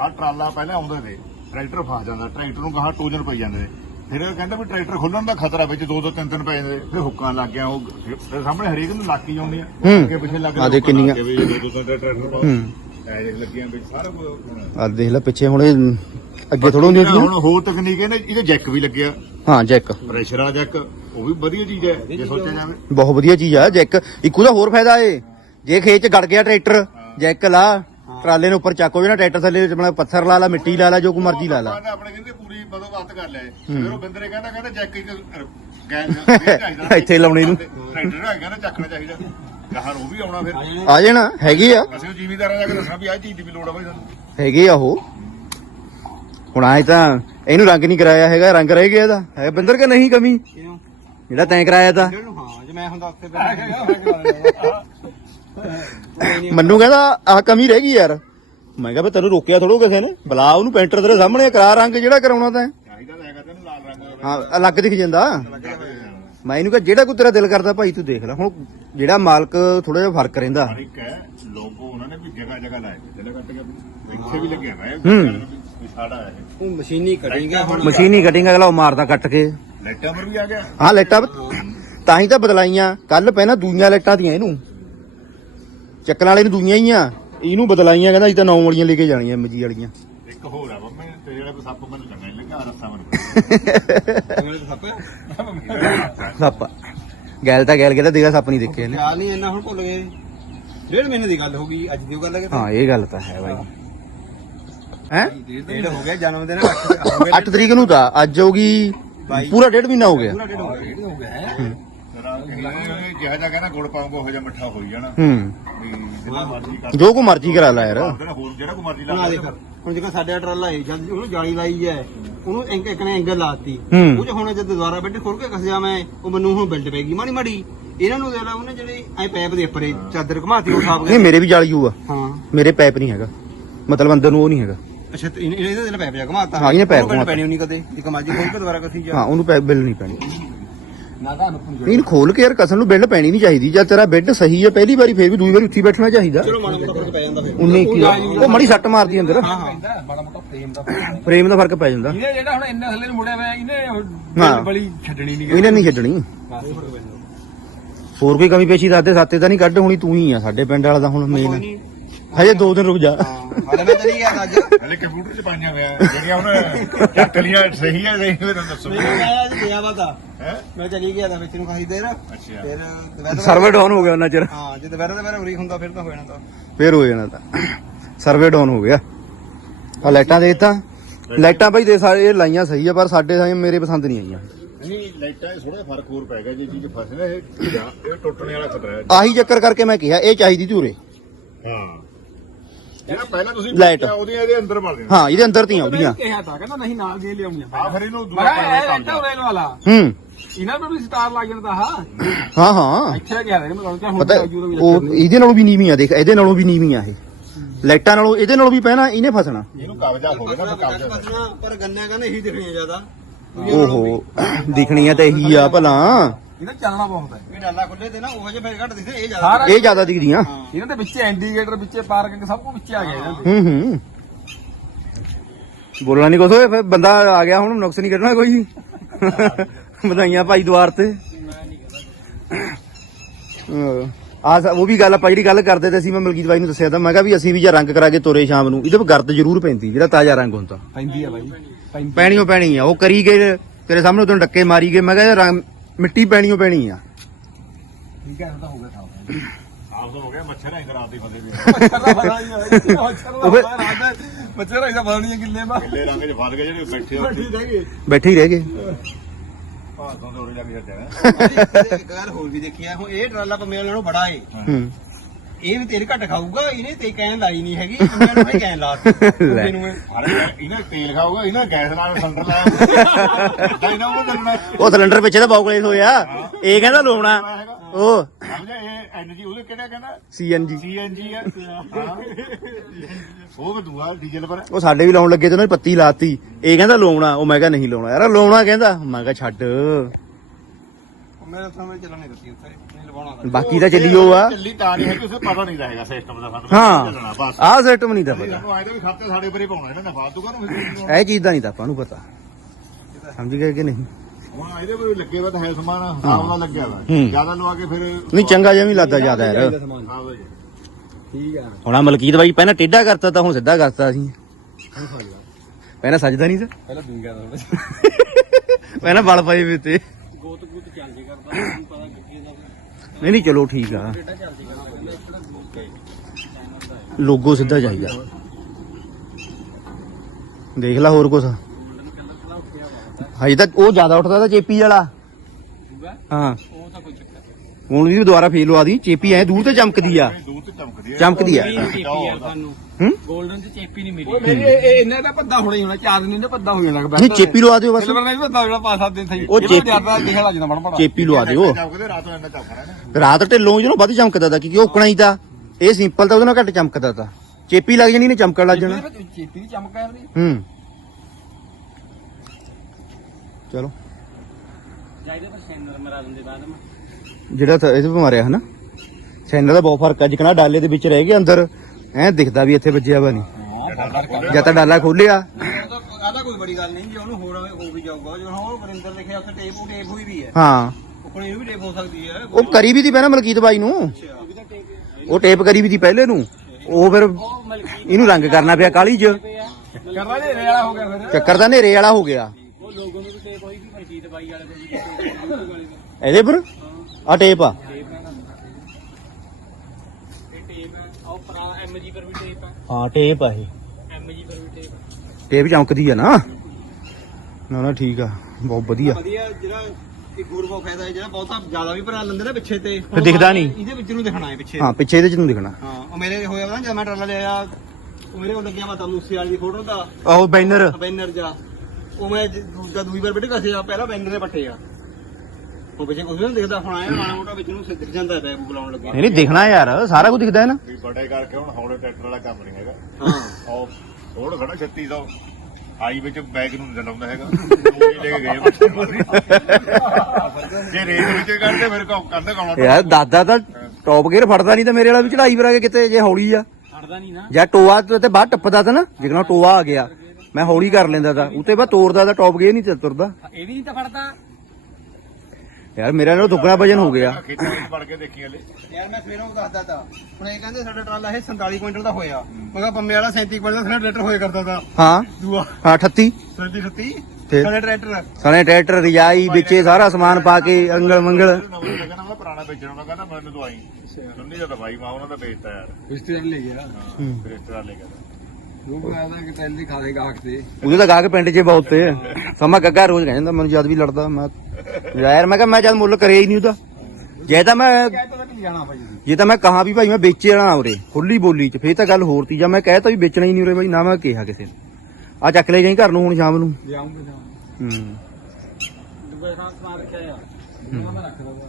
ਆ ਟਰਾਲਾ ਪਹਿਲਾਂ ਆਉਂਦੇ ਨੇ ਟਰੈਕਟਰ ਫਸ ਜਾਂਦਾ ਟਰੈਕਟਰ ਨੂੰ ਗਾਹਾਂ ਟੋਜਨ ਪਈ ਜਾਂਦੇ ਨੇ ਫਿਰ ਇਹ ਕਹਿੰਦਾ ਵੀ ਟਰੈਕਟਰ ਖੁੱਲਣ ਦਾ ਖਤਰਾ ਵਿੱਚ ਦੋ ਦੋ ਤਿੰਨ ਤਿੰਨ ਪੈ ਜਾਂਦੇ ਫਿਰ ਹੁੱਕਾਂ ਲੱਗ ਗਿਆ ਉਹ ਫਿਰ ਸਾਹਮਣੇ ਹਰੇਕ ਨੂੰ ਲੱਗ ਹੀ ਜਾਂਦੀ ਆ। ਹੂੰ। ਅੱਗੇ ਪਿੱਛੇ ਲੱਗ ਆਹ ਦੇਖ ਕਿੰਨੀਆਂ। ਦੋ ਦੋ ਤਿੰਨ ਟਰੈਕਟਰ ਹੂੰ। ਐ ਲੱਗੀਆਂ ਵਿੱਚ ਸਾਰਾ ਕੁਝ ਹੋਣਾ। ਆ ਦੇਖ ਲੈ ਪਿੱਛੇ ਹੁਣ ਇਹ ਅੱਗੇ ਥੋੜਾ ਹੁੰਦੀ ਹੁਣ ਹੋਰ ਤਕਨੀਕ ਹੈ ਨਾ ਇਹਦੇ ਜੈਕ ਵੀ ਲੱਗਿਆ ਹਾਂ ਜੈਕ। ਪ੍ਰੈਸ਼ਰ ਆ ਜੈਕ ਉਹ ਵੀ ਵਧੀਆ ਚੀਜ਼ ਹੈ ਜੇ ਸੋਚਿਆ ਜਾਵੇ। ਬਹੁਤ ਵਧੀਆ ਚੀਜ਼ ਆ ਜੈਕ। ਇੱਕ ਉਹਦਾ ਹੋਰ ਫਾਇਦਾ ਏ। ਜੇ ਖੇਤ ਚ ਗੜ ਗਿਆ ਟਰੈਕਟਰ ਜੈਕ ਲਾ ਟਰਾਲੇ ਨੂੰ ਉੱਪਰ ਚੱਕ ਹੋ ਜਾਣਾ ਟਰੈਕਟਰ ਥੱਲੇ ਆਪਣਾ ਪੱਥਰ ਲਾ ਲਾ ਮਿੱਟੀ ਲਾ ਲਾ ਜੋ ਕੋ ਮਰਜ਼ੀ ਲਾ ਲਾ। ਆਪਾਂ ਨੇ ਆਪਣੇ ਕਹਿੰਦੇ ਪੂਰੀ ਬੰਦੋਬਸਤ ਕਰ ਲਿਆ ਫਿਰ ਉਹ ਬੰਦਰੇ ਕਹਿੰਦਾ ਕਹਿੰਦਾ ਜੈਕ ਇੱਕ ਗੈਸ ਇੱਥੇ ਲਾਉਣੇ ਨੂੰ। ਟਰੈਕਟਰ ਹੈਗਾ ਨਾ ਚੱਕਣਾ ਚਾਹੀਦਾ। ਗਾਹਾਂ ਉਹ ਵੀ ਆਉਣਾ ਫਿਰ। ਆ ਜਾਣਾ ਹੈਗੇ ਆ। ਅਸੀਂ ਜ਼ਿਮੀਦਾਰਾਂ ਜਾ ਕੇ ਦੱਸਣਾ ਵੀ ਆਹ ਚੀਜ਼ ਦੀ ਵੀ ਲੋੜ ਆ ਬਾਈ ਸਾਨੂੰ। ਹੈਗੇ ਆ ਉਹ। ਹੁਣ ਆਏ ਤਾਂ ਇਹਨੂੰ ਰੰਗ ਨਹੀਂ ਕਰਾਇਆ ਹੈਗਾ ਰੰਗ ਰਹਿ ਗਿਆ ਇਹਦਾ। ਹੈ ਬਿੰਦਰ ਕਿ ਨਹੀਂ ਕਮੀ? ਕਿਉਂ? ਜਿਹੜਾ ਤੈਂ ਕਰਾਇਆ ਤਾਂ। ਹਾਂ ਜੇ ਮੈਂ ਹੁੰਦਾ ਉੱਥੇ ਬੈਠਾ ਮੈਨੂੰ ਕਹਿੰਦਾ ਆਹ ਕਮੀ ਰਹਿ ਗਈ ਯਾਰ। ਮੈਂ ਕਿਹਾ ਵੀ ਤੈਨੂੰ ਰੋਕਿਆ ਥੋੜੋ ਕਿਸੇ ਨੇ। ਬੁਲਾ ਉਹਨੂੰ ਪੈਂਟਰ ਤੇਰੇ ਸਾਹਮਣੇ ਕਰਾ ਰੰਗ ਜਿਹੜਾ ਕਰਾਉਣਾ ਤਾਂ। ਤਾਂ ਹਾਂ ਅਲੱਗ ਦਿਖ ਜਾਂਦਾ। ਮੈਂ ਇਹਨੂੰ ਕਿਹਾ ਜਿਹੜਾ ਕੋਈ ਤੇਰਾ ਦਿਲ ਕਰਦਾ ਭਾਈ ਤੂੰ ਦੇਖ ਲੈ। ਹੁਣ ਜਿਹੜਾ ਮਾਲਕ ਥੋੜਾ ਜਿਹਾ ਫ਼ਰਕ ਰਹਿੰਦਾ। ਲੋਗੋ ਉਹਨਾਂ ਨੇ ਵੀ ਜਗ੍ਹਾ ਜਗ੍ਹਾ ਲਾਏ। ਜਿਹੜਾ ਕੱਟ ਵੀ ਇੱਥੇ ਵੀ ਲੱਗਿਆ ਹੋਇਆ ਹੂੰ। ਉਹ ਮਸ਼ੀਨੀ ਕਟਿੰਗਾ ਹੁਣ ਮਸ਼ੀਨੀ ਕਟਿੰਗ ਅਗਲਾ ਉਹ ਮਾਰਦਾ ਕੱਟ ਕੇ। ਲਾਈਟਾਂ ਪਰ ਵੀ ਆ ਗਿਆ। ਹਾਂ ਲਾਈਟਾਂ ਤਾਂ ਹੀ ਤਾਂ ਬਦਲਾਈਆਂ। ਕੱਲ ਪਹਿਲਾਂ ਦੂਈਆਂ ਲਾਈਟਾਂ ਦੀਆਂ ਇਹਨੂੰ। ਚੱਕਣ ਵਾਲੇ ਨੂੰ ਦੂਈਆਂ ਹੀ ਆ। ਇਹਨੂੰ ਬਦਲਾਈਆਂ ਕਹਿੰਦਾ ਅਸੀਂ ਤਾਂ ਨੌ ਵਾਲੀਆਂ ਲੈ ਕੇ ਜਾਣੀਆਂ ਮਜੀ ਵਾਲੀਆਂ। ਇੱਕ ਹੋਰ ਆ ਬੰਮੇ ਤੇ ਜਿਹੜਾ ਕੋਈ ਸੱਪ ਮੈਨੂੰ ਨਹੀਂ ਲੱਗਾ ਰੱਸਾ ਮੈਨੂੰ ਸੱਪ ਸੱਪ। ਗੈਲ ਤਾਂ ਗੈਲ ਕਹਿੰਦਾ ਦੇਗਾ ਸੱਪ ਨਹੀਂ ਦੇਖੇ ਇਹਨੇ। ਖਿਆਲ ਨਹੀਂ ਇੰਨਾ ਹੁਣ ਭੁੱਲ ਗਏ। ਡੇਢ ਮਹੀਨੇ ਦੀ ਗੱਲ ਹੋ ਗਈ ਅੱਜ ਦੀ ਉਹ ਗੱਲ ਹੈ ਕਿ ਹਾਂ ਇਹ ਗੱਲ ਤਾਂ ਹੈ ਬਾਈ। ਹੈ? ਡੇਢ ਹੋ ਗਿਆ ਜਨਮ ਦਿਨ ਅੱਠ ਹੋ ਗਿਆ 8 ਤਰੀਕ ਨੂੰ ਤਾਂ ਅੱਜ ਹੋਗੀ ਪੂਰਾ ਡੇਢ ਮਹੀਨਾ ਹੋ ਗਿਆ। ਪੂਰਾ ਡੇਢ ਹੋ ਗਿਆ ਹੋ? ਗਿਆ ਜਰਾ ਜਿਹੜਾ ਜਿਹਾ ਕਹਿੰਦਾ ਗੁੜ ਪਾਉਂਗਾ ਉਹ ਜਿਹਾ ਮਿੱਠਾ ਹੋਈ ਜਾਣਾ। ਹੂੰ। ਵੀ ਜਿੰਨਾ ਮਰਜ਼ੀ ਕਰ। ਜੋ ਕੋ ਮਰਜ਼ੀ ਕਰਾ ਲੈ ਯਾਰ। ਜਿਹੜਾ ਹੋਰ ਜਿਹੜਾ ਕੋ ਮਰਜ਼ੀ ਹੁਣ ਲਾ। ਜਿਹੜਾ ਸਾਡੇ ਟਰਾਲਾ ਹੈ ਜਦ ਉਹਨੂੰ ਜਾਲੀ ਲਾਈ ਹੈ ਉਹਨੂੰ ਇੱਕ ਇੱਕ ਨੇ ਐਂਗਲ ਲਾਤੀ। ਹੂੰ। ਉਹ ਚ ਹੁਣ ਜਦ ਦੁਬਾਰਾ ਬੈਠੇ ਖੋਲ ਕੇ ਕਸਿਆ ਮੈਂ ਉਹ ਮੈਨੂੰ ਹੁਣ ਬਿਲਡ ਪੈਗੀ ਮਾੜੀ ਮਾੜੀ। ਇਹਨਾਂ ਨੂੰ ਲਾ ਉਹਨੇ ਜਿਹੜੀ ਐ ਪੈਪ ਦੇ ਉੱਪਰ ਚਾਦਰ ਘਮਾਤੀ ਉਹ ਸਾਫ਼ ਨਹੀਂ ਮੇਰੇ ਵੀ ਜਾਲੀ ਹੋਊਗਾ। ਹਾਂ। ਮੇਰੇ ਪਾਈਪ ਨਹੀਂ ਹੈਗਾ। ਮਤਲਬ ਅੰਦਰ ਨੂੰ ਉਹ ਨਹੀਂ ਹੈਗਾ। ਅੱਛਾ ਤੇ ਇਹਨੇ ਇਹਦੇ ਨਾਲ ਪੈਪ ਜਾ ਘਮਾਤਾ? ਹਾਂ, ਇਹਨੇ ਬਿਲਡ ਘੁਮਾਤਾ। ਪੈਣੀ ਨਹੀਂ ਕਦੇ? ਇੱਕ ਮਾਜੀ ਖੋਲ ਕੇ ਦੁਬਾਰਾ ਕਸੀ ਜਾ। ਹਾਂ ਉਹਨੂੰ ਪਾਈਪ ਬਿੱਲ ਨਹੀਂ ਪੈਣੀ। ਨਾ ਤਾਂ ਅਨੁਪਮ ਨਹੀਂ ਇਹਨੂੰ ਖੋਲ ਕੇ ਯਾਰ ਕਸਣ ਨੂੰ ਬਿੱਲ ਪੈਣੀ ਨਹੀਂ ਚਾਹੀਦੀ। ਜਦ ਤੇਰਾ ਬੈੱਡ ਸਹੀ ਹੈ ਪਹਿਲੀ ਵਾਰੀ ਫੇਰ ਵੀ ਦੂਜੀ ਵਾਰੀ ਉੱਥੇ ਹੀ ਬੈਠਣਾ ਚਾਹੀਦਾ। ਚਲੋ ਮਾੜਾ ਮੋਟਾ ਫ਼ਰਕ ਪੈ ਜਾਂਦਾ ਫਿਰ। 19 21 ਉਹ ਮੜੀ ਸੱਟ ਮਾਰਦੀ ਅੰਦਰ। ਹਾਂ ਹਾਂ। ਮਾੜਾ ਮੋਟਾ ਪ੍ਰੇਮ ਦਾ ਫਰੇਮ ਦਾ ਫ਼ਰਕ ਪੈ ਜਾਂਦਾ। ਇਹਨੇ ਜਿਹੜਾ ਹੁਣ ਇੰਨੇ ਥੱਲੇ ਨੂੰ ਮੁੜਿਆ ਹੋਇਆ ਇਹਨੇ ਹਾਂ। ਬਲੀ ਛੱਡਣੀ ਨਹੀਂ। ਇਹਨੇ ਨਹੀਂ ਛੱਡਣੀ। ਹੋਰ ਕੋਈ ਕਮੀ ਪੇਸ਼ੀ ਦੱਸਦੇ ਸਾਤੇ ਤਾਂ ਨਹੀਂ ਕੱਢ ਹੋਣੀ ਤੂੰ ਹੀ ਆ ਸਾਡੇ ਪਿੰਡ ਵਾਲਾ ਤਾਂ ਹੁਣ ਕੋਈ ਮੇਨ ਨਹੀਂ ਹਜੇ ਦੋ ਦਿਨ ਰੁਕ ਜਾ। ਹਾਂ ਹਾਲੇ ਮੈਂ ਚਲੀ ਗਿਆ ਅੱਜ ਹਲੇ ਕੰਪਿਊਟਰ 'ਚ ਪਾਈਆਂ ਹੋਇਆ ਜਿਹੜੀਆਂ ਹੁਣ ਚੱਕ ਲੀਆਂ ਸਹੀ ਹੈ ਸਹੀ ਮੈਨੂੰ ਦੱਸੋ। ਮੈਂ ਅੱਜ ਗਿਆ ਵਾ ਤਾਂ ਹੈ? ਮੈਂ ਚਲੀ ਗਿਆ ਤਾਂ ਵਿੱਚ ਨੂੰ ਕਾਹੀ ਦੇਰ। ਅੱਛਾ। ਫਿਰ ਸਰਵੇ ਡਾਊਨ ਹੋ ਗਿਆ ਉਹਨਾਂ ਚਿਰ। ਹਾਂ ਜੇ ਦੁਪਹਿਰ ਦਾ ਮੇਰਾ ਹੁੰਦਾ ਫਿਰ ਤਾਂ ਹੋ ਜਾਣਾ ਤਾਂ। ਫੇਰ ਹੋ ਜਾਣਾ ਤਾਂ। ਸਰਵੇ ਡਾਊਨ ਹੋ ਗਿਆ। ਆ ਲਾਈਟਾਂ ਦੇਤਾ। ਲਾਈਟਾਂ ਭਾਈ ਦੇ ਸਾਰੇ ਇਹ ਲਾਈਆਂ ਸਹੀ ਆ ਪਰ ਸਾਡੇ ਤਾਂ ਮੇਰੇ ਪਸੰਦ ਨਹੀਂ ਆਈਆਂ। ਨਹੀਂ ਲਾਈਟਾਂ ਥੋੜਾ ਫ਼ਰਕ ਹੋਰ ਪੈ ਗਿਆ ਜੇ ਚੀਜ਼ ਫਸੇ ਨਾ ਇਹ ਟੁੱਟਣੇ ਵਾਲਾ ਖਤਰਾ ਹੈ। ਆਹੀ ਚੱਕਰ ਕਰਕੇ ਮੈਂ ਕਿਹਾ ਇਹ ਚਾਹੀਦੀ ਧੂਰੇ। ਹਾਂ। ਜਿਹੜਾ ਪਹਿਲਾਂ ਤੁਸੀਂ ਲਾਈਟ। ਪੁੱਛਿਆ, ਉਹਦੀਆਂ ਇਹਦੇ ਅੰਦਰ ਵੜ ਦੇਣਾ ਹਾਂ ਇਹਦੇ ਅੰਦਰ ਤੀਆਂ ਉਹਦੀਆਂ ਕਿਹਾ ਤਾਂ ਕਹਿੰਦਾ ਨਹੀਂ ਨਾਲ ਦੇ ਲਿਆਉਣੀਆਂ ਆ ਫਿਰ ਇਹਨੂੰ ਦੂਆ ਮੈਂ ਪਾਣਾ ਇਹ ਲੈਂਟਾ ਉਰੇ ਨੂੰ ਵਾਲਾ। ਹੂੰ। ਇਹਨਾਂ ਨੂੰ ਵੀ ਸਟਾਰ ਲੱਗ ਜਾਂਦਾ ਹਾਂ ਹਾਂ ਹਾਂ। ਇੱਥੇ ਗਿਆ ਮੈਂ ਕਹਿੰਦਾ ਹੁਣ ਪਤਾ ਤਾਂ ਜੂਰੋ ਵੀ ਉਹ ਇਹਦੇ ਨਾਲੋਂ ਵੀ ਨੀਵੀਂ ਆ ਦੇਖ ਇਹਦੇ ਨਾਲੋਂ ਵੀ ਨੀਵੀਂ ਆ ਇਹ। ਲਾਈਟਾਂ ਨਾਲੋਂ ਇਹਦੇ ਨਾਲੋਂ ਵੀ ਪਹਿਣਾ ਇਹਨੇ ਫਸਣਾ। ਇਹਨੂੰ ਕਬਜ਼ਾ ਹੋ ਗਿਆ ਨਾ ਕਬਜ਼ਾ ਫਸਣਾ ਪਰ ਗੰਨਿਆਂ ਕਹਿੰਦੇ ਇਹੀ ਦਿਖਣੀਆਂ ਜ਼ਿਆਦਾ। ਓਹੋ ਦਿਖਣੀਆਂ ਤਾਂ ਇਹੀ ਆ ਭਲਾ। ਇਹਨਾਂ ਚੱਲਣਾ ਬਹੁਤ ਹੈ। ਇਹ ਡਾਲਾ ਖੁੱਲੇ ਤੇ ਨਾ ਉਹ ਜਿਹੇ ਫੇਰ ਘੱਟ ਦਿਖਦੇ ਇਹ ਜ਼ਿਆਦਾ ਸਾਰਾ ਇਹ ਜ਼ਿਆਦਾ ਦਿਖਦੀਆਂ। ਇਹਨਾਂ ਦੇ ਵਿੱਚ ਇੰਡੀਕੇਟਰ ਵਿੱਚ ਪਾਰਕਿੰਗ ਸਭ ਕੁਝ ਵਿੱਚ ਆ ਗਿਆ ਇਹਨਾਂ ਦੇ। ਹੂੰ ਹੂੰ। ਬੋਲਣਾ ਨਹੀਂ ਕੁਛ ਹੋਏ ਫਿਰ ਬੰਦਾ ਆ ਗਿਆ ਹੁਣ ਨੁਕਸ ਨਹੀਂ ਕੱਢਣਾ ਕੋਈ। ਵਧਾਈਆਂ ਭਾਈ ਦੁਆਰ ਤੇ। ਆ ਉਹ ਵੀ ਗੱਲ ਆਪਾਂ ਜਿਹੜੀ ਗੱਲ ਕਰਦੇ ਤੇ ਸੀ ਮੈਂ ਮਲਕੀਤ ਬਾਈ ਨੂੰ ਦੱਸਿਆ ਤਾਂ ਮੈਂ ਕਿਹਾ ਵੀ ਅਸੀਂ ਵੀ ਜੇ ਰੰਗ ਕਰਾ ਕੇ ਤੋਰੇ ਸ਼ਾਮ ਨੂੰ। ਇਹਦੇ ਪਰ ਗਰਦ ਜ਼ਰੂਰ ਪੈਂਦੀ ਜਿਹੜਾ ਤਾਜ਼ਾ ਰੰਗ ਹੁੰਦਾ। ਪੈਂਦੀ ਆ ਬਾਈ। ਪੈਂਦੀ ਪੈਣੀਓ ਪੈਣੀ ਆ ਉਹ ਕਰੀ ਗਏ ਤੇਰੇ ਸਾਹਮਣੇ ਉਦੋਂ ਡੱਕੇ ਮਾਰੀ ਗਏ ਮੈਂ ਕਿਹਾ ਰੰਗ ਮਿੱਟੀ ਪੈਣੀਓ ਪੈਣੀ ਆ। ਠੀਕ ਹੈ ਉਹ ਤਾਂ ਹੋ ਗਿਆ ਆਪ ਤਾਂ ਹੋ ਗਿਆ ਮੱਛਰ ਐਂ ਕਰਾਤੀ ਫਸੇ ਵੀ ਮੱਛਰ ਦਾ ਪਤਾ ਨਹੀਂ ਹੋਇਆ ਮੱਛਰ ਦਾ ਪਤਾ ਰਾਤ ਮੱਛਰ ਦਾ ਪਤਾ ਨਹੀਂ ਕਿੱਲੇ ਮਾ ਕਿੱਲੇ ਰੰਗ 'ਚ ਫਸ ਗਏ ਜਿਹੜੇ ਬੈਠੇ ਹੋ ਠੀਕ ਹੈ ਕਿ ਬੈਠੇ ਹੀ ਰਹਿ ਗਏ। ਭਾਸੋਂ ਦੇ ਉਰੇ ਜਾ ਕੇ ਛੱਡਿਆ ਇੱਕ ਗੱਲ ਹੋਰ ਵੀ ਦੇਖੀ ਆ ਹੁਣ ਇਹ ਟਰਾਲਾ ਪੰਮੇ ਨਾਲੋਂ ਬੜਾ ਏ। ਹੂੰ। ਇਹ ਵੀ ਤੇਲ ਘੱਟ ਖਾਊਗਾ ਇਹਨੇ ਤੇ ਕਹਿਣ ਲਾਈ ਨਹੀਂ ਹੈਗੀ ਪੰਮੇ ਨੂੰ ਵੀ ਕਹਿਣ ਲਾਤੀ ਪੰਮੇ ਨੂੰ ਇਹ। ਅਰੇ ਇਹਨਾਂ ਤੇਲ ਖਾਊਗਾ ਇਹਨਾਂ ਗੈਸ ਨਾਲ ਸਿਲੰਡਰ ਲਾਇਆ ਤਾਂ ਇਹਨਾਂ ਉਹ ਸਿਲੰਡਰ ਪਿੱਛੇ ਤਾਂ ਬੌਕਲੇਸ ਹੋਇਆ। ਇਹ ਕਹਿੰਦਾ ਲਾਉਣਾ ਉਹ ਸਮਝਿਆ ਇਹ ਐਨਜੀ ਉਹਦੇ ਕਿਹੜਾ ਕਹਿੰਦਾ? ਸੀਐਨਜੀ। ਸੀਐਨਜੀ ਆ। ਹਾਂ। ਉਹ ਵੀ ਦੂਆ ਡੀਜ਼ਲ ਪਰ। ਉਹ ਸਾਡੇ ਵੀ ਲਾਉਣ ਲੱਗੇ ਤੇ ਉਹਨਾਂ ਨੇ ਪੱਤੀ ਲਾਤੀ। ਇਹ ਕਹਿੰਦਾ ਲਾਉਣਾ ਉਹ ਮੈਂ ਕਿਹਾ ਨਹੀਂ ਲਾਉਣਾ। ਯਾਰ ਲਾਉਣਾ ਕਹਿੰਦਾ। ਮੈਂ ਕਿਹਾ ਛੱਡ। ਮੇਰੇ ਸਾਹਮਣੇ ਚੱਲਣ ਨਹੀਂ ਦਿੱਤੀ ਉੱਥੇ ਨਹੀਂ ਲਵਾਉਣਾ ਤਾਂ। ਬਾਕੀ ਤਾਂ ਚੱਲੀਓ ਆ। ਚੱਲੀ ਤਾਂ ਨਹੀਂ ਹੈ ਕਿ ਉਸੇ ਪਤਾ ਨਹੀਂ ਰਹੇਗਾ ਸਿਸਟਮ ਦਾ ਸਾਨੂੰ। ਚੱਲਣਾ ਹਾਂ ਬਸ। ਆਹ ਸਿਸਟਮ ਨਹੀਂ ਤਾਂ ਪਤਾ। ਸਾਨੂੰ ਆਏ ਤਾਂ ਵੀ ਖਾਤੇ ਸਾਡੇ ਪਰੇ ਪਾਉਣਾ ਇਹਨਾਂ ਨੇ ਫਾਲਤੂ ਕਾਹਨੂੰ ਫਿਰ ਇਹ ਚੀਜ਼ ਦਾ ਨਹੀਂ ਤਾਂ ਆਪਾਂ ਨੂੰ ਪਤਾ। ਸਮਝ ਗਏ ਕਿ ਨਹੀਂ? ਹੁਣ ਇਹਦੇ ਪਰ ਲੱਗੇ ਵਾ ਤਾਂ ਹੈ ਸਮਾਨ ਹਿਸਾਬ ਦਾ ਲੱਗਿਆ ਵਾ। ਹੂੰ। ਜ਼ਿਆਦਾ ਲਵਾ ਕੇ ਫਿਰ ਨਹੀਂ ਚੰਗਾ ਜਿਹਾ ਵੀ ਲੱਗਦਾ ਜ਼ਿਆਦਾ ਯਾਰ। ਹਾਂ ਬਈ। ਠੀਕ ਆ। ਹੁਣ ਆਹ ਮਲਕੀਤ ਬਾਈ ਪਹਿਲਾਂ ਟੇਢਾ ਕਰਤਾ ਤਾਂ ਹੁਣ ਸਿੱਧਾ ਕਰਤਾ ਅਸੀਂ। ਪਹਿਲਾਂ ਸਜਦਾ ਨਹੀਂ ਸੀ? ਪਹਿਲਾਂ ਦੂੰਗਾ ਪਹਿਲਾਂ ਬਲ ਪਏ ਵੇ ਤੇ ਗੋਤ ਪਤਾ ਦਾ ਨਹੀਂ ਨਹੀਂ ਚਲੋ ਠੀਕ ਆ। ਕਰਦਾ ਲੋਗੋ ਸਿੱਧਾ ਚਾਹੀਦਾ। ਦੇਖ ਲੈ ਹੋਰ ਕੁਛ। ਹਜੇ ਤੱਕ ਉਹ ਜ਼ਿਆਦਾ ਉੱਠਦਾ ਤਾਂ ਚੇਪੀ ਵਾਲਾ। ਹਾਂ ਉਹ ਤਾਂ ਕੋਈ ਚੱਕਰ ਨਹੀਂ ਹੁਣ ਵੀ ਦੁਬਾਰਾ ਫੇਰ ਲਵਾ ਦੀ ਚੇਪੀ ਐ ਦੂਰ ਤੇ ਚਮਕਦੀ ਆ। ਦੂਰ ਤੇ ਚਮਕਦੀ ਆ। ਤੁਹਾਨੂੰ ਹੂੰ। 골ਡਨ ਚ ਚੇਪੀ ਨਹੀਂ ਮਿਲੀ। ਮੇਰੀ ਇਹ ਇਹ ਇਹਨਾਂ ਦਾ ਪੱਦਾ ਹੋਣਾ ਹੀ ਹੋਣਾ ਚਾਰ ਦਿਨ ਇਹਦਾ ਪੱਦਾ ਹੋ ਜਾਣਾ ਨਹੀਂ ਚੇਪੀ ਲਵਾ ਦਿਓ ਬਸ। ਦਾ ਪੱਦਾ ਹੋਣਾ ਪੰਜ ਸੱਤ ਦਿਨ ਥਈ ਉਹ ਚੇਪੀ- ਲਵਾ ਦਿਓ। ਰਾਤ ਢਿੱਲੋਂ ਜਦੋਂ ਵੱਧ ਚਮਕਦਾ ਤਾ ਕਿਉਂਕਿ ਔਕਣਾ ਹੀ ਤਾਂ। ਇਹ ਸਿੰਪਲ ਤਾਂ ਉਹਦੇ ਨਾਲ ਘੱਟ ਚਮਕਦਾ ਤਾ। ਚੇਪੀ ਲੱਗ ਜਾਣੀ ਨੇ ਚਮਕਣ ਲੱਗ ਜਾਣਾ। ਚੇਪੀ ਦੀ ਚਮਕ ਆ ਰਹੀ ਹੂੰ। ਚਲੋ। ਜਾਇਦੇ ਪਰ ਸੈਂਡਰ ਮਰਾ ਦਿੰਦੇ ਬਾਅਦ ਮੈਂ ਜਿਹੜਾ th- ਇਹਦੇ ਪੇ ਮਾਰਿਆ ਹਨਾ? ਸੈਨਰ ਦਾ ਬਹੁਤ ਫ਼ਰਕ ਆ। ਜਿਕਣਾ ਡਾਲੇ ਦੇ ਵਿੱਚ ਰਹਿ ਗਿਆ ਅੰਦਰ ਐ ਦਿਖਦਾ ਵੀ ਇੱਥੇ ਵੱਜਿਆ ਵਾ ਨਹੀਂ। ਜਾਂ ਤਾਂ ਡਾਲਾ ਖੋਲਿਆ। ਆਦਾ ਕੋਈ ਬੜੀ ਗੱਲ ਨਹੀਂ ਜੇ ਉਹਨੂੰ ਹੋਰ ਹੋ ਵੀ ਜਾਊਗਾ। ਜੇ ਹੁਣ ਵਰਿੰਦਰ ਲਿਖਿਆ ਉੱਥੇ ਟੇਪ ਉਹ ਟੇਪ ਹੋਈ ਵੀ ਹੈ। ਹਾਂ। ਉਹ ਇਹ ਵੀ ਟੇਪ ਹੋ ਸਕਦੀ ਹੈ। ਉਹ ਕਰੀ ਵੀ ਦੀ ਪਹਿਲਾਂ ਮਲਕੀਤ ਬਾਈ ਨੂੰ। ਉਹ ਟੇਪ ਕਰੀ ਵੀ ਦੀ ਪਹਿਲੇ ਨੂੰ। ਉਹ ਫਿਰ ਇਹਨੂੰ ਰੰਗ ਕਰਨਾ ਪਿਆ ਕਾਲੀ 'ਚ। ਕਰਵਾ ਦੇ ਵਾਲਾ ਹੋ ਗਿਆ ਫਿਰ। ਚੱਕਰ ਦਾ ਨੇਰੇ ਵਾਲਾ ਹੋ ਗਿਆ। ਉਹ ਲੋਗੋ ਨੂੰ ਵੀ ਟੇਪ ਹੋਈ ਵੀ ਮਲਕੀਤ ਬਾਈ ਵਾਲੇ ਕੋਲ ਵੀ ਟੇਪ ਹੋਈ ਇਹਦੇ ਪਰ? ਆ ਟੇਪ ਆ। ਟੇਪ ਹੈ ਨਾ ਇਹ ਟੇਪ ਹੈ ਉਹ ਪਰਾ ਐਮਜੀ ਪਰ ਵੀ ਟੇਪ ਹੈ ਹਾਂ ਟੇਪ ਆ ਇਹ। ਐਮਜੀ ਪਰ ਵੀ ਟੇਪ ਹੈ ਟੇਪ ਚਮਕਦੀ ਆ ਨਾ। ਨਾ ਨਾ ਠੀਕ ਆ। ਬਹੁਤ ਵਧੀਆ। ਵਧੀਆ ਜਿਹੜਾ ਇੱਕ ਹੋਰ ਬਹੁਤ ਫਾਇਦਾ ਹੈ ਜਿਹੜਾ ਬਹੁਤਾ ਜ਼ਿਆਦਾ ਵੀ ਭਰਾ ਲੈਂਦੇ ਨਾ ਪਿੱਛੇ ਤੇ ਫਿਰ ਦਿਖਦਾ ਨਹੀਂ। ਇਹਦੇ ਵਿੱਚ ਨੂੰ ਦਿਖਣਾ ਹੈ ਪਿੱਛੇ। ਹਾਂ ਪਿੱਛੇ ਇਹਦੇ ਚ ਨੂੰ ਦਿਖਣਾ। ਹਾਂ ਉਹ ਮੇਰੇ ਹੋਇਆ ਨਾ ਜਦ ਮੈਂ ਟਰਾਲਾ ਲਿਆ ਉਹ ਮੇਰੇ ਕੋਲ ਲੱਗਿਆ ਵਾ ਮੂਸੇ ਵਾਲੀ ਦੀ ਫੋਟੋ ਦਾ। ਆਹ ਬੈਨਰ। ਬੈਨਰ ਜਾ। ਉਹ ਮੈਂ ਜ- ਦੂਜਾ ਦੂਈ ਵਾਰ ਕਸੇ ਆ ਪਹਿਲਾਂ ਬੈਨਰ ਦੇ ਪੱਟੇ ਆ। ਉਹ ਪਿੱਛੇ ਕੁਝ ਨਹੀਂ ਦਿਖਦਾ ਹੁਣ ਆਇਆ ਮਾੜਾ ਮੋਟਾ ਵਿੱਚ ਨੂੰ ਸਿੱਧ ਜਾਂਦਾ ਹੈ ਬੈਬੂ ਬੁਲਾਉਣ ਲੱਗਾ। ਨਹੀਂ ਨਹੀਂ ਦਿਖਣਾ ਯਾਰ ਸਾਰਾ ਕੁਝ ਦਿਖਦਾ ਹੈ ਨਾ। ਵੀ ਬੜੇ ਕਰਕੇ ਹੁਣ ਹੌਲੇ ਟਰੈਕਟਰ ਵਾਲਾ ਕੰਮ ਨਹੀਂ ਹੈਗਾ। ਹਾਂ। ਥੋੜਾ ਖੜਾ 3600 ਆਈ ਵਿੱਚ ਬੈਗ ਨੂੰ ਨਹੀਂ ਚਲਾਉਂਦਾ ਹੈਗਾ। ਉਹ ਲੈ ਕੇ ਗਏ ਬੱਚੇ ਜੇ ਰੇਸ ਵਿੱਚ ਕਰਦੇ ਫਿਰ ਕੋ ਕੰਧ ਕਾਉਣਾ ਯਾਰ ਦਾਦਾ ਤਾਂ ਟੌਪ ਗੇਅਰ ਫੜਦਾ ਨਹੀਂ ਤੇ ਮੇਰੇ ਵਾਲਾ ਵੀ ਚੜਾਈ ਪਰ ਆ ਕੇ ਕਿਤੇ ਜੇ ਹੌਲੀ ਆ। ਹਟਦਾ ਨਹੀਂ ਨਾ। ਜਾਂ ਟੋਆ ਤੇ ਬਾਹਰ ਟੱਪਦਾ ਤਾਂ ਨਾ ਜਿਕਣਾ ਟੋਆ ਆ ਗਿਆ। ਮੈਂ ਹੌਲੀ ਕਰ ਲੈਂਦਾ ਤਾਂ। ਉੱਤੇ ਬਾਅਦ ਤੋੜਦਾ ਤਾਂ ਟੌਪ ਗੇਅਰ ਨਹੀਂ ਤੁਰਦਾ। ਇਹ ਵੀ ਨਹੀਂ ਤਾਂ ਫੜਦਾ। ਯਾਰ ਮੇਰਾ ਨਾਲ ਦੁੱਗਣਾ ਵਜਨ ਹੋ ਗਿਆ। ਖੇਤਾਂ ਵੜ ਕੇ ਦੇਖੀ ਹਲੇ ਯਾਰ ਮੈਂ ਸਵੇਰੋਂ ਦੱਸਦਾ ਤਾ। ਹੁਣ ਇਹ ਕਹਿੰਦੇ ਸਾਡਾ ਟਰਾਲਾ ਇਹ 47 ਕੁਇੰਟਲ ਦਾ ਹੋਇਆ। ਮੈਂ ਕਿਹਾ ਪੰਮੇ ਵਾਲਾ 37 ਕੁਇੰਟਲ ਦਾ ਸਾਡਾ ਟਰੈਕਟਰ ਹੋਇਆ ਕਰਦਾ ਤਾ। ਹਾਂ। ਦੂਆ। ਹਾਂ 38 37 36 ਤੇ? ਸਾਡਾ ਟਰੈਕਟਰ। ਸਾਲੇ ਟਰੈਕਟਰ ਰਜਾਈ ਵਿੱਚੇ ਸਾਰਾ ਸਮਾਨ ਪਾ ਕੇ ਅੰਗਲ ਮੰਗਲ। ਨਵਾਂ ਲੱਗਣਾ ਮੈਂ ਪੁਰਾਣਾ ਵੇਚਣਾ ਮੈਂ ਕਹਿੰਦਾ ਮੈਨੂੰ ਦਵਾਈ। ਸੁਣਨੀ ਦਾ ਭਾਈ ਮਾਂ ਉਹਨਾਂ ਦਾ ਵੇਚਤਾ ਯਾਰ। ਰਿਸ਼ਤੇਦਾਰ ਲੈ ਗਿਆ। ਫਿਰ ਇਸ ਤਰ੍ਹਾਂ ਲੈ ਗਿਆ। ਉਹ ਕਹਿੰਦਾ ਕਿ ਤੈਨੂੰ ਖਾ ਦੇ ਗਾਹਕ ਤੇ। ਉਹਦੇ ਤਾਂ ਗਾ ਕੇ ਪਿੰਡ 'ਚ ਬਹੁਤ ਤੇ। ਸਮਾ ਗੱਗਾ ਰੋਜ਼ ਕਹਿ ਜਾਂਦਾ ਮੈਨੂੰ ਜਦ ਵੀ ਲੜਦਾ ਮੈਂ ਯਾਰ ਮੈਂ ਕਿਹਾ ਮੈਂ ਜਦ ਮੁੱਲ ਕਰਿਆ ਹੀ ਨਹੀਂ ਉਹਦਾ। ਜੇ ਤਾਂ ਮੈਂ ਜੇ ਤਾਂ ਮੈਂ ਕਹਾ ਵੀ ਭਾਈ ਮੈਂ ਵੇਚੇ ਨਾ ਉਰੇ ਖੁੱਲੀ ਬੋਲੀ 'ਚ ਫੇਰ ਤਾਂ ਗੱਲ ਹੋਰ ਤੀ ਜਾਂ ਮੈਂ ਕਹਿ ਤਾ ਵੀ ਵੇਚਣਾ ਹੀ ਨਹੀਂ ਉਰੇ ਭਾਈ ਨਾ ਮੈਂ ਕਿਹਾ ਕਿਸੇ ਨੂੰ। ਆ ਚੱਕ ਲੈ ਜਾਈ ਘਰ ਨੂੰ ਹੁਣ ਸ਼ਾਮ ਨੂੰ। ਲਿਆਉਂਗੇ ਜਾਂ ਹੂੰ। ਸਾਹ ਸਮਾਨ ਰੱਖਿਆ ਆ। ਮੈਂ ਰੱਖ ਦਊਗਾ।